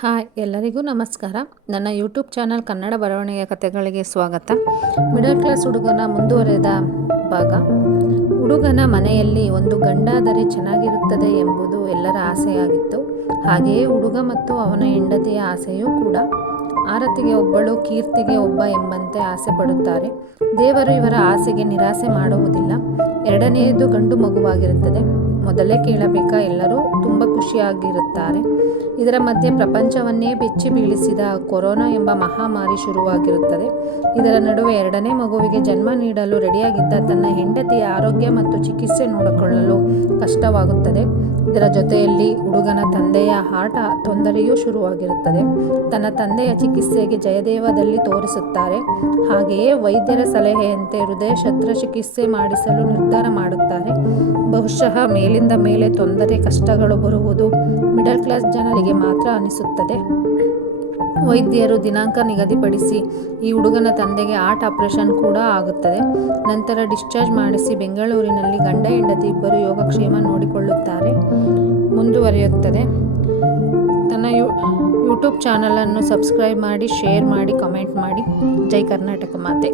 Hi, ಎಲ್ಲರಿಗೂ ನಮಸ್ಕಾರ. ನನ್ನ ಯೂಟ್ಯೂಬ್ ಚಾನಲ್ ಕನ್ನಡ ಬರವಣಿಗೆ ಕಥೆಗಳಿಗೆ ಸ್ವಾಗತ. ಮಿಡಲ್ ಕ್ಲಾಸ್ ಹುಡುಗನ ಮುಂದುವರೆದ ಭಾಗ. ಹುಡುಗನ ಮನೆಯಲ್ಲಿ ಒಂದು ಗಂಡಾದರೆ ಚೆನ್ನಾಗಿರುತ್ತದೆ ಎಂಬುದು ಎಲ್ಲರ ಆಸೆಯಾಗಿತ್ತು. ಹಾಗೆಯೇ ಹುಡುಗ ಮತ್ತು ಅವನ ಹೆಂಡತಿಯ ಆಸೆಯೂ ಕೂಡ. ಆರತಿಗೆ ಒಬ್ಬಳು, ಕೀರ್ತಿಗೆ ಒಬ್ಬ ಎಂಬಂತೆ ಆಸೆ ಪಡುತ್ತಾರೆ. ದೇವರು ಇವರ ಆಸೆಗೆ ನಿರಾಸೆ ಮಾಡುವುದಿಲ್ಲ. ಎರಡನೆಯದು ಗಂಡು ಮಗುವಾಗಿರುತ್ತದೆ. ಮೊದಲೇ ಕೇಳಬೇಕಾ, ಎಲ್ಲರೂ ತುಂಬ ಖುಷಿಯಾಗಿರುತ್ತಾರೆ. ಇದರ ಮಧ್ಯೆ ಪ್ರಪಂಚವನ್ನೇ ಬೆಚ್ಚಿ ಬೀಳಿಸಿದ ಕೊರೋನಾ ಎಂಬ ಮಹಾಮಾರಿ ಶುರುವಾಗಿರುತ್ತದೆ. ಇದರ ನಡುವೆ ಎರಡನೇ ಮಗುವಿಗೆ ಜನ್ಮ ನೀಡಲು ರೆಡಿಯಾಗಿದ್ದ ತನ್ನ ಹೆಂಡತಿಯ ಆರೋಗ್ಯ ಮತ್ತು ಚಿಕಿತ್ಸೆ ನೋಡಿಕೊಳ್ಳಲು ಕಷ್ಟವಾಗುತ್ತದೆ. ಇದರ ಜೊತೆಯಲ್ಲಿ ಹುಡುಗನ ತಂದೆಯ ಆಟ ತೊಂದರೆಯೂ ಶುರುವಾಗಿರುತ್ತದೆ. ತನ್ನ ತಂದೆಯ ಚಿಕಿತ್ಸೆಗೆ ಜಯದೇವದಲ್ಲಿ ತೋರಿಸುತ್ತಾರೆ. ಹಾಗೆಯೇ ವೈದ್ಯರ ಸಲಹೆಯಂತೆ ಹೃದಯ ಶಸ್ತ್ರಚಿಕಿತ್ಸೆ ಮಾಡಿಸಲು ನಿರ್ಧಾರ ಮಾಡುತ್ತಾರೆ. ಬಹುಶಃ ಮೇಲಿಂದ ಮೇಲೆ ತೊಂದರೆ, ಕಷ್ಟಗಳು ಬರುವುದು ಮಿಡಲ್ ಕ್ಲಾಸ್ ಜನರಿಗೆ ಮಾತ್ರ ಅನಿಸುತ್ತದೆ. ವೈದ್ಯರು ದಿನಾಂಕ ನಿಗದಿಪಡಿಸಿ ಈ ಹುಡುಗನ ತಂದೆಗೆ ಆರ್ಟ್ ಆಪರೇಷನ್ ಕೂಡ ಆಗುತ್ತದೆ. ನಂತರ ಡಿಸ್ಚಾರ್ಜ್ ಮಾಡಿಸಿ ಬೆಂಗಳೂರಿನಲ್ಲಿ ಗಂಡ, ಹೆಂಡತಿ ಇಬ್ಬರು ಯೋಗಕ್ಷೇಮ ನೋಡಿಕೊಳ್ಳುತ್ತಾರೆ. ಮುಂದುವರಿಯುತ್ತದೆ. ತನ್ನ ಯೂ ಯೂಟ್ಯೂಬ್ ಚಾನಲನ್ನು ಸಬ್ಸ್ಕ್ರೈಬ್ ಮಾಡಿ ಶೇರ್ ಮಾಡಿ ಕಮೆಂಟ್ ಮಾಡಿ. ಜೈ ಕರ್ನಾಟಕ ಮಾತೆ.